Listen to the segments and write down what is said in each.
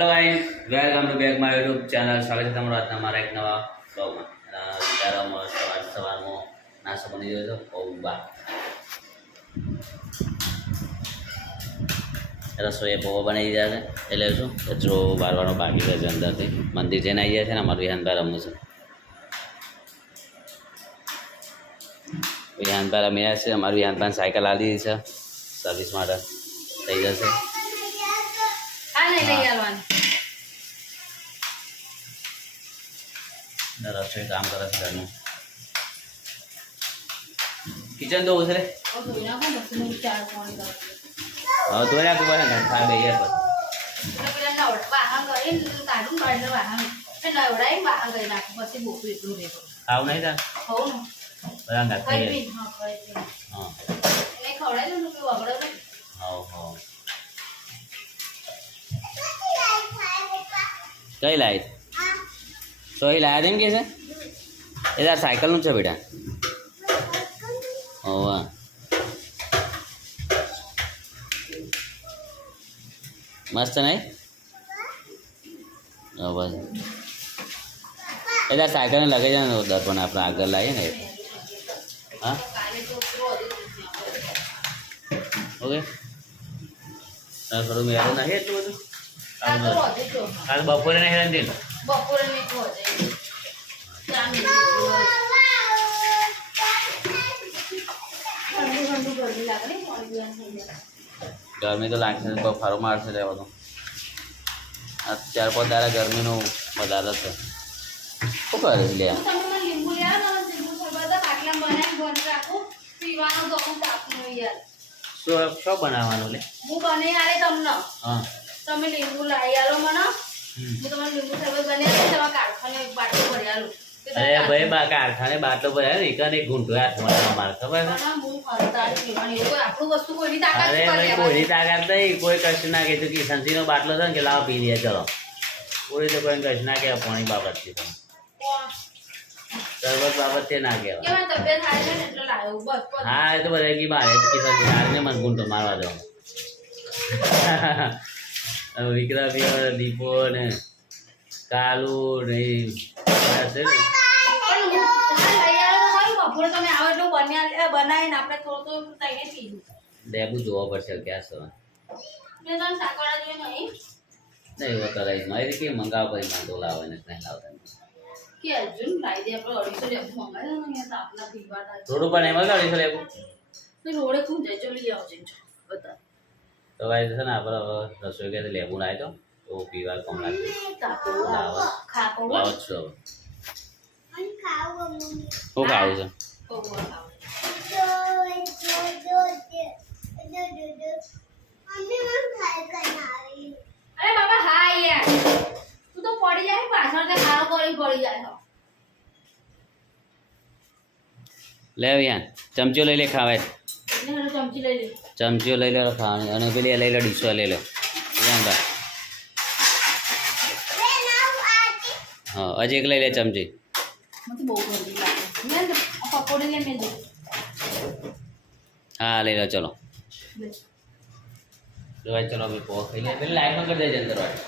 Hello guys, welcome to back my YouTube channel. स्वागत है તમારું આજના મારા એક નવા બ્લોગમાં। અત્યારે સવારમાં નાસ્તો બની ગયો છે પૌવા। રસોઈએ પૌવા બનાવી દીધા છે એટલે શું કચરો બારવાનો બાકી છે અંદરથી મંદિર જઈને આવી જાય છે ને અમારું વિહાનભાઈ રમવું છે। વિહાનભાઈ રમ્યા છે। અમારું વિહાનભાઈ સાયકલ આપી દીધી છે સર્વિસ માટે થઈ જશે। रसोई काम कर घर में किचन तो उसरे हाँ तो यार कोई ना खा ले ये पर खाओ नहीं था बड़ा ना खाए हाँ हाँ हाँ कई लाइट तो ही लाया देम कैसे इधर साइकिल નું છે બેટા ઓવા મસ્ત નહીં બસ इधर साइकिल में लगे जाने दर्पण આપણે આગળ લાવીએ ને હા ઓકે થોડું મેળો નહીં એટલું બધું કાલ બપોરે નહીં હેરાન દે બપોરે નહીં પહોંચે ગરમી તો લાગશે બફારો મારશે રહેવા તો અત્યારે વધારે ગરમીનું વધારે છે શું કરે લે શું બનાવવાનું લે હું બની આલે તમને હા તમે લીંબુ લાવી આલો મને હું તમારે લીંબુ સરબત બનાવી તમારા કારખાને એક બાટલો ભરી આલું અરે ભાઈ બા કારખાને બાટલો ભર્યા ને એકને એક ઘૂંટો હાથમાં મારે ખબર છે અરે ભાઈ કોઈની તાકાત નહીં કોઈ કશું ના કીધું કે સંસીનો બાટલો છે ને કે લાવો પી લે ચલો કોઈ તો કોઈ કશું ના કહેવાય પાણી બાબતથી તમે સરબત બાબત તે ના કહેવાય હા એ તો બધા કી મારે કિશન મને ઘૂંટો મારવા દો વિક્રમ દીપો ને કાલુ ને લેબુ જોવા પડશે ક્યાં છે નહીં કરાઈ મારી કે મંગાવ પછી માંગો લાવે ને કઈ લાવતા થોડું પણ એમાં ગાડી લેબુ તો ભાઈ છે ને આપણે રસોઈ કે લેબુ લાવી દો તો પીવા કમ લાગે લાવ છો શું ખાવું છે અરે બાબા હા યાર તું તો પડી જાય પાછળ કે ખારો કરી પડી જાય લે યાર ચમચો લઈ લે ખાવાય ચમચી લઈ લે ચમચીઓ લઈ લે ખાવાની અને પેલી લઈ લે ડીશો લઈ લે હા હજી એક લઈ લે ચમચી હા લઈ લો ચલો ભાઈ ચલો અભી પોવા ખાઈ લે પેલી લાઈટમાં કરી દેજે અંદર ભાઈ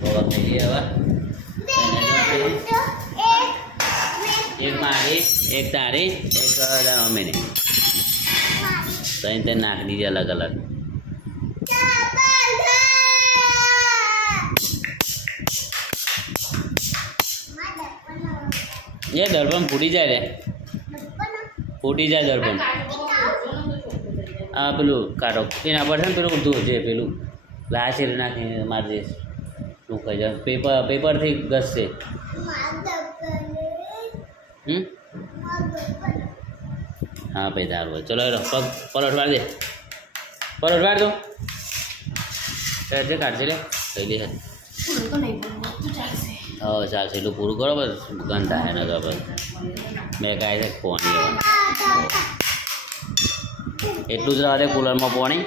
પોવા ખાઈ લઈએ હવે એક મારી એક તારી એક મમ્મીની ત્રણ ત્રણ નાખી દીધી અલગ અલગ એ દર્પણ ફૂટી જાય રે ફૂટી જાય દર્પણ હા પેલું કાઢો એના પર છે ને પેલું ઊંધું છે પેલું લાશે નાખીને મારી દઈશ તું ખાઈ જાય પેપરથી ઘસશે હા ભાઈ તારું હોય ચલો પગ પરોઠવાડ દે પરોઠવાડ દો કાઢશે લે કઈ દે હા ચાલશે એટલું પૂરું કરો બસ ગંધ થાય ને તો બસ મેં કાંઈ છે પોણી લેવાનું એટલું જ રહેવા દે કુલરમાં પોણી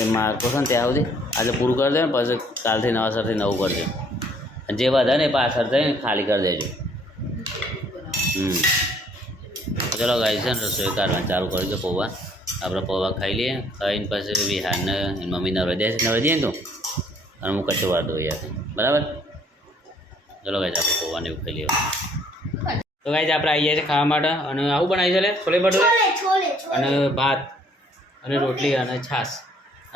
એ મારતો છે ને ત્યાં સુધી આજે પૂરું કરી દે ને પછી કાલથી નવાસરથી નવું કરજો જે વધે ને પાછળ થઈને ખાલી કરી દેજો ચલો ગાઈ છે ને રસોઈ કાઢવાનું ચાલુ કરી દો પૌવા આપણે પૌવા ખાઈ લઈએ ખાઈને પછી વિહારને મમ્મી નવડાવી દે છે નવડાવી દઈએ ને તો અને હું કચવા દો યાર બરાબર. ચલો ગાઈસ આપણે પૌવાને એવું ખાઈ લેવા. તો ગાઈસ આપણે આવી ગયા છે ખાવા માટે અને આવું બનાવી છે લે છોલે ભટુરે અને ભાત અને રોટલી અને છાશ.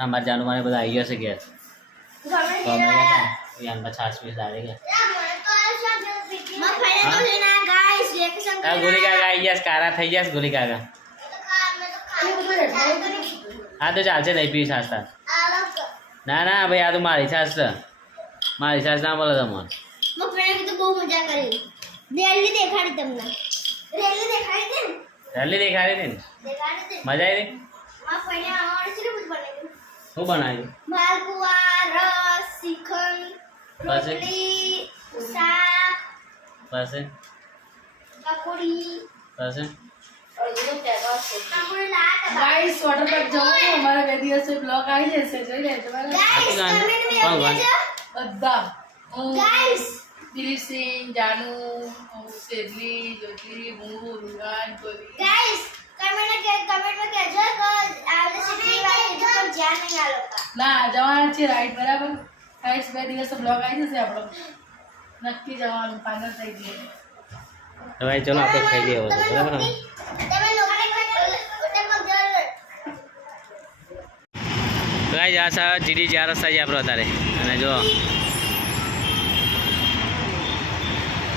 અમારા જાનુ મારે બધા આવી ગયા છે ઘેર. તો અમે યાનમાં છાશ પીસ આવી ગયા. આ ગોલી કાકા આવી ગયા કારા થઈ ગયા ગોલી કાકા. હા તો ચાલશે નહીં પી છાશ તાર. ના ના ભાઈ આ તો મારી છાશ છે. મારી છાશ ના મળે તમારે. બહુ મજા કરી રેલી દેખાડી તમને રેલી દેખાડી દે જલ્દી દેખાડી દે ને દેખાડી દે મજા આવી માં ફઈને આવડે છે ને બધું બનાવ્યું શું બનાવ્યું માલપુઆ રસ શ્રીખંડ પછી? રોટલી શાક પાસે પકોડી પાસે ગાઈસ વોટર પાર્ક જવાનું અમારા બે દિવસે બ્લોક આવી જશે જોઈ લેજો બરાબર બધા ગાઈસ દિલીપસિંહ જાનુ સેજલી જ્યોતિ હું રૂગાન કોલી ગાઈસ કમેન્ટ માં કહેજો કે આવડે શીખી વાત કીધું પણ ધ્યાન નહીં આ લોકો ના જવાના છે રાઈટ બરાબર ગાઈસ બે દિવસે બ્લોગ આવી જશે આપણો નક્કી જવાનું ફાઇનલ થઈ ગયું તો ભાઈ ચલો આપણે ખાઈ લઈએ હવે તો, બરાબર ને? તમે લોકોને ઓટે મગર તો ગાઈસ આ સા જીડી 4 રસ્તા છે આપણો અત્યારે અને જો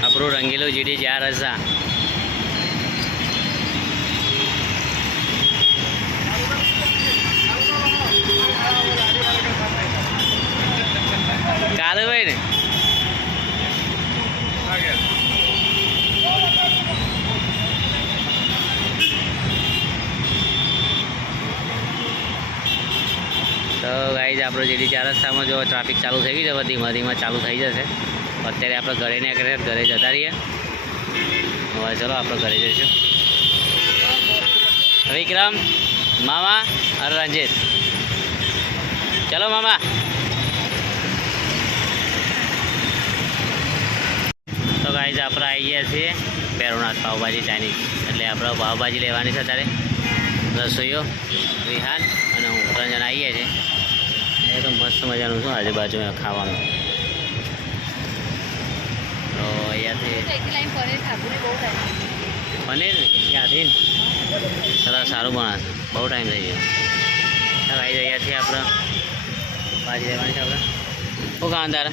આપણું રંગીલું જીડી 4 રસ્તા. કાલે ભાઈ ને તો ગાઈઝ આપણો જીડી 4 રસ્તામાં જો ટ્રાફિક ચાલુ થઈ ગઈ છે હવે ધીમા ધીમા ચાલુ થઈ જશે. અત્યારે આપણે ઘરે ને ઘરે જતા રહીએ. હવે ચલો આપણે ઘરે જઈશું. વિક્રમ મામા અને રંજીત ચલો મામા. તો ગાઈઝ આપણે આવી ગયા છીએ ભૈરવનાથ પાવભાજી ચાઇનીઝ એટલે આપણે પાવભાજી લેવાની છે અત્યારે. રસોઈઓ વિહાન અને હું 3 જણા આવીએ છીએ. એ તો મસ્ત મજાનું શું આજુબાજુ ખાવાનું. તો અહીંયાથી પનીર ક્યાંથી સરસ સારું બનાવશે બહુ ટાઈમ થઈ ગયો. આવી અહીંયાથી આપણે ભાજી લેવાની છે આપણે. શું ખાવાનું તારે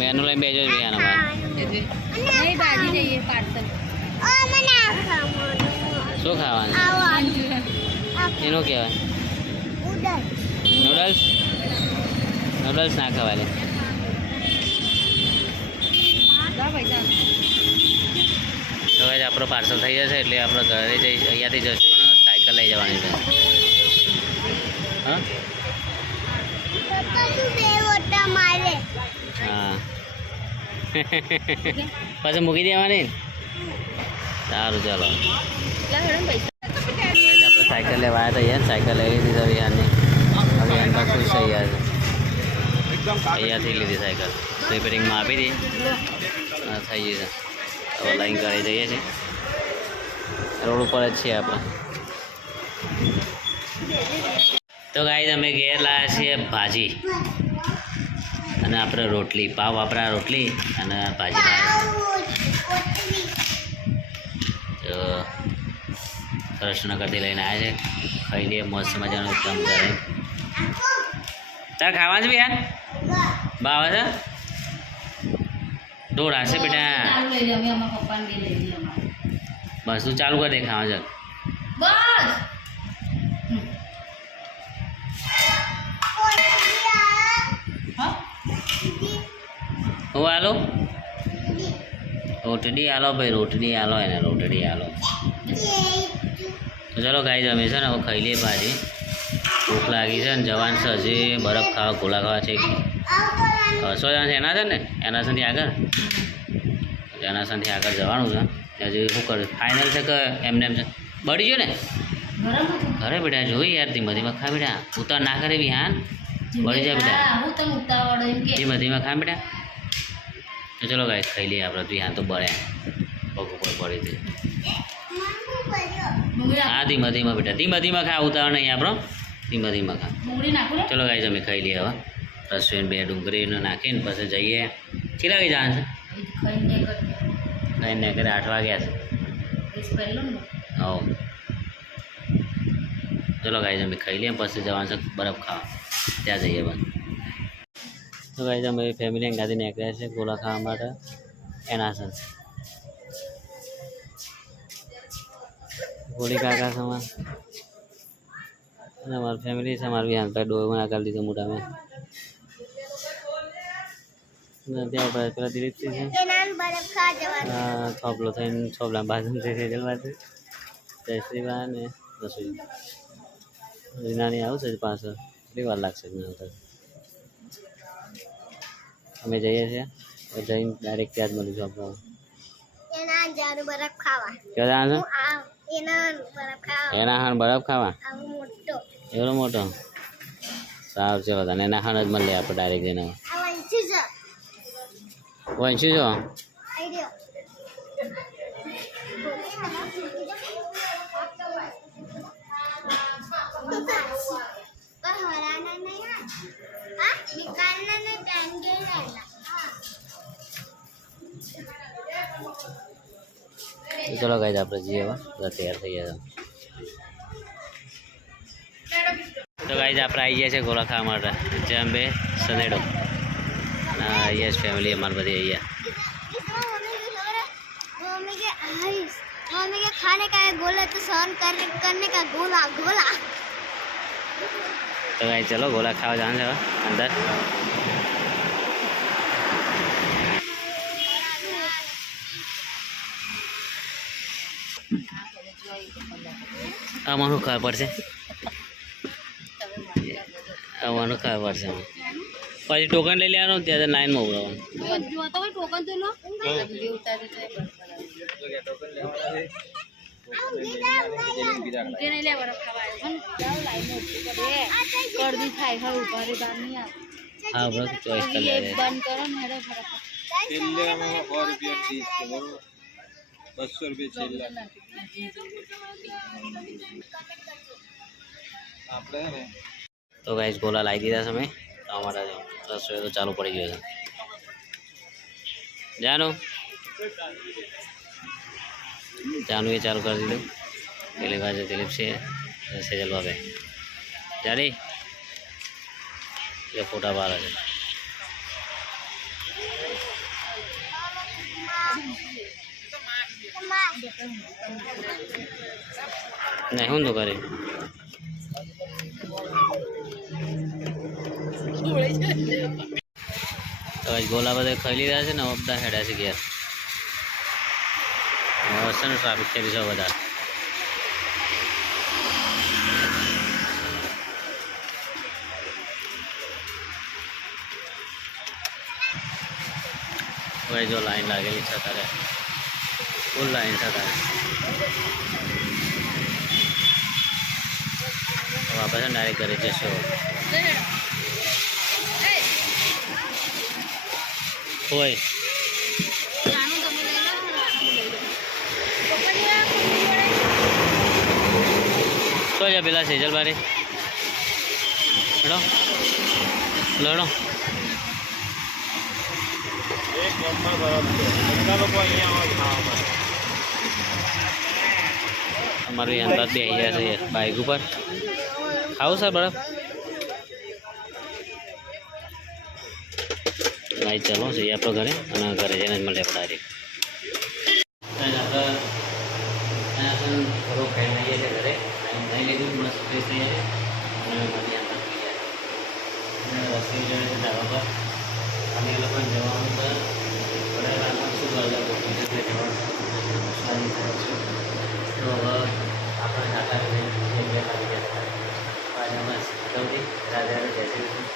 મેનુ લઈને બેજો વિહાન અમારે શું ખાવાનું એનું કહેવાય નૂડલ્સ નૂડલ્સ ના ખવાય લે. તો હવે આપણો પાર્સલ થઈ જશે એટલે આપણે ઘરે જઈ અહીંયાથી જશું અને સાયકલ લઈ જવાની છે. હા હા પછી મૂકી દેવાની. સારું ચાલો આપણે સાયકલ લેવા આવ્યા હતા યાર. સાયકલ લઈ લીધી તો યારની હવે એના ખુશ થઈ ગયા છે. અહીંયાથી લીધી સાયકલ રિપેરિંગમાં આપી હતી થઈ ગઈ છે. હવે લાઈન કરી જઈએ છીએ રોડ ઉપર જ છીએ આપણે. તો ગાઈઝ અમે ઘેર લાવ્યા છીએ ભાજી અને આપણે રોટલી પાવ આપણા રોટલી અને ભાજી તો કૃષ્ણનગરથી લઈને આવ્યા છે. ખાઈ લઈએ મસ્ત મજાનું એકદમ ઘરે. તારે ખાવાનું છે યાર બાવા છે ઢોળા છે બેટા. બસ તું ચાલુ કરી દે ખાવા છે. હું આલો રોટડી આલો ભાઈ રોટડી આલો એને રોટડી આલો. તો ચલો ગાઈ જમે છે ને હવે ખાઈ લઈએ ભાજી. ભૂખ લાગી છે ને જવાન છે હજી બરફ ખાવા ગોલા ખાવા છે. 100 જણા છે એના છે ને એનાસનથી આગળ જવાનું છે. હજી શું કરું ફાઇનલ છે કે એમને એમ છે બળી ગયો ને ઘરે બેટા જોઈ યાર ધીમા ધીમા ખા બેટા ઉતાર ના કરે બી હા બળી જાય બેટા ધીમા ધીમા ખા બેટા. તો ચલો ગાઈસ ખાઈ લઈએ આપણે તું હા તો બળ્યા પગ ઉપર પડી હતી. હા ધીમા ધીમા બેટા ધીમા ધીમા ખા ઉતાવળ નહીં આપણો ધીમા ધીમા ખા. ડુંગળી નાખું ને ચલો ગાઈસ અમે ખાઈ લઈએ હવે. રસોઈને 2 ડુંગળીને નાખીને પછી જઈએ. કેટલા વાગે જવાનું છે? ખાઈને ખાઈને કરે 8 વાગ્યા છે. પહેલો ને હો ચલો ગાઈસ અમે ખાઈ લઈએ પછી જવાનું છે બરફ ખાવા. ત્યાં જઈએ બસ. તો ગાઈસ અમે ફેમિલી ગાડી નીકળ્યા છે ગોલા ખાવા માટે એના છે ગોળી કાકા સમાન અને અમારી ફેમિલી છે. અમારી હાથ પર ડોળમાં આગળ દીધો મોટા મેં ત્યાં પર પેલા દિલીપથી છે થોપલો થઈને થોપલા બાજુ સેજલ બાજુ જયશ્રીબા ને રસોઈ નાની આવશે પાછળ કેટલી વાર લાગશે અમે જઈએ છીએ જઈને ડાયરેક્ટ ત્યાં જ મળીશું આપણે. ક્યાં જવાનું છે? એના હાણ બરફ ખાવા એવડો મોટો સારું ચલો તને એના હાણ જ મળીએ આપણે ડાયરેક્ટ જઈને. વંશી છો ચલો ગાઈસ આપણે જઈએ હવે તૈયાર થઈ ગયા. તો ગાઈસ આપણે આવી ગયા છે ગોળા ખાવા માટે જંબે સનેડો. यस फैमिली हमारे बदे मम्मी के खाने का है गोला तो सहन करने का गोला गोला. तो भाई चलो गोला खाओ जाने हो अंदर. અમારું ખાવા પડશે પછી ટોકન લઈ લેવાનું ત્યાં લાઈનમાં ઉભરાવાનું. હા બસ ચોઈસ કરી લે. તો ગાઈસ ગોલા લાવી દીધા છે અમે. અમારા રસોઈ તો ચાલુ પડી ગયો છે. જાનું એ ચાલુ કરી દીધું. પેલી બાજુ દિલીપ છે સેજલ બાબે જાડી એ ફોટા પાડે છે. નહીં હું તો કરે તો ગોલા બધા ખાઈ લીધા છે ને બધા હેડા છે ઘેર. હશે ને ટ્રાફિક છે બીજો બધા. ભાઈ જો લાઈન લાગેલી છે તારે ફૂલ લાઈન છે તારે. આપણે છે ડાયરેક્ટ ઘરે જશો. હોય તો જા પેલા સેજલ બારે લડો લડો. અમારું યંત્ર બે ગયા છે બાઇક ઉપર. ખાવું સર બરફ ભાઈ ચાલો જઈએ આપણે ઘરે અને ઘરે જઈને જ મળીએ આપણે ડાયરેક્ટ. આપણે થોડું ખાઈ લઈએ છીએ ઘરે નહીં લીધું મસ્ત ફ્રેશ થઈ જાય અને મારી અંદર થઈ જાય રસોઈ જોઈએ છે ધાબા પર અને એ લોકોને જવાનું તો બધા રાતમાં શું કરવા જવાનું સારી થાય છે. તો હવે આપણે ખાતા બસ રાધે રાધે જય શ્રી કૃષ્ણ.